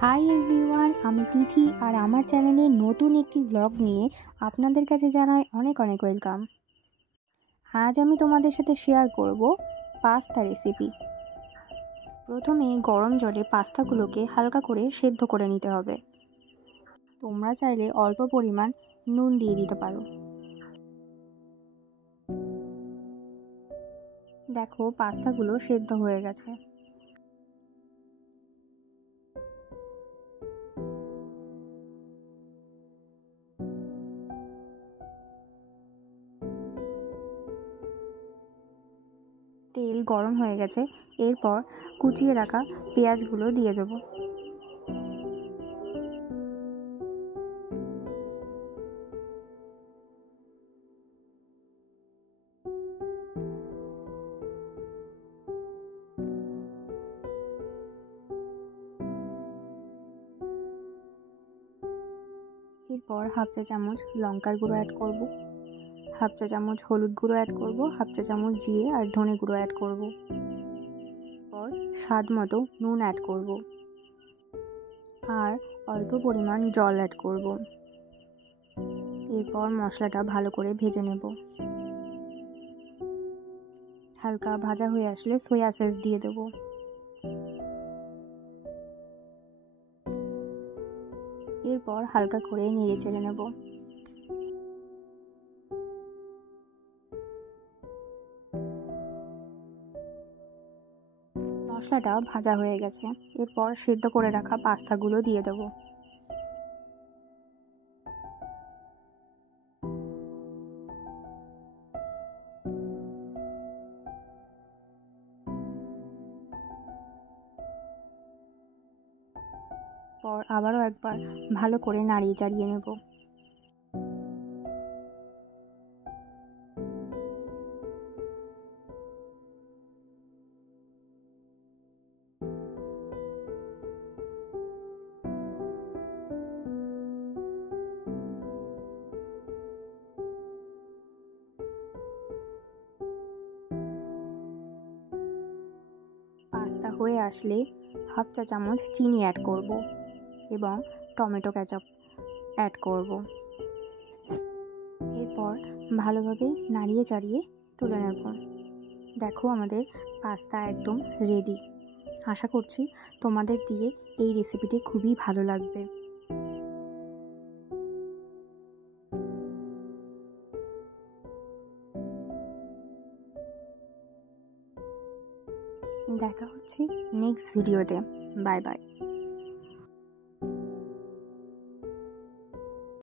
Hi everyone, আমি তিথি আর আমার চ্যানেলে নতুন একটি ব্লগ নিয়ে আপনাদের কাছে জানাই অনেক অনেক ওয়েলকাম। আজ আমি তোমাদের সাথে শেয়ার করব পাস্তা রেসিপি। প্রথমে গরম জলে পাস্তাগুলোকে হালকা করে সেদ্ধ করে নিতে হবে। তোমরা চাইলে অল্প পরিমাণ নুন দিয়ে দিতে পারো। দেখো পাস্তাগুলো সেদ্ধ হয়ে গেছে। তেল গরম হয়ে গেছে, এরপর কুচিয়ে রাখা পেঁয়াজগুলো দিয়ে দেবো। এরপর হাফ চা চামচ লঙ্কার গুঁড়ো অ্যাড করব, হাফ চা চামচ হলুদ গুঁড়ো অ্যাড করব, হাফ চা চামচ জিরে আর ধনে গুঁড়ো অ্যাড করব। এরপর স্বাদ মতো নুন অ্যাড করব আর অল্প পরিমাণ জল অ্যাড করব। এরপর মশলাটা ভালো করে ভেজে নেব। হালকা ভাজা হয়ে আসলে সয়া সস দিয়ে দেব। এরপর হালকা করে নেড়ে চেড়ে নেব। মশলাটা ভাজা হয়ে গেছে, এরপর সেদ্ধ করে রাখা পাস্তাগুলো দিয়ে দেব। পর আবারও একবার ভালো করে নাড়িয়ে চাড়িয়ে নেব। পাস্তা হয়ে আসলে হাফ চা চামচ চিনি অ্যাড করব এবং টমেটো কেচাপ অ্যাড করব। এরপর ভালোভাবে নাড়িয়ে চাড়িয়ে তুলে নেব। দেখো আমাদের পাস্তা একদম রেডি। আশা করছি তোমাদের দিয়ে এই রেসিপিটি খুবই ভালো লাগবে। দেখা হচ্ছে নেক্সট ভিডিওতে। Bye bye.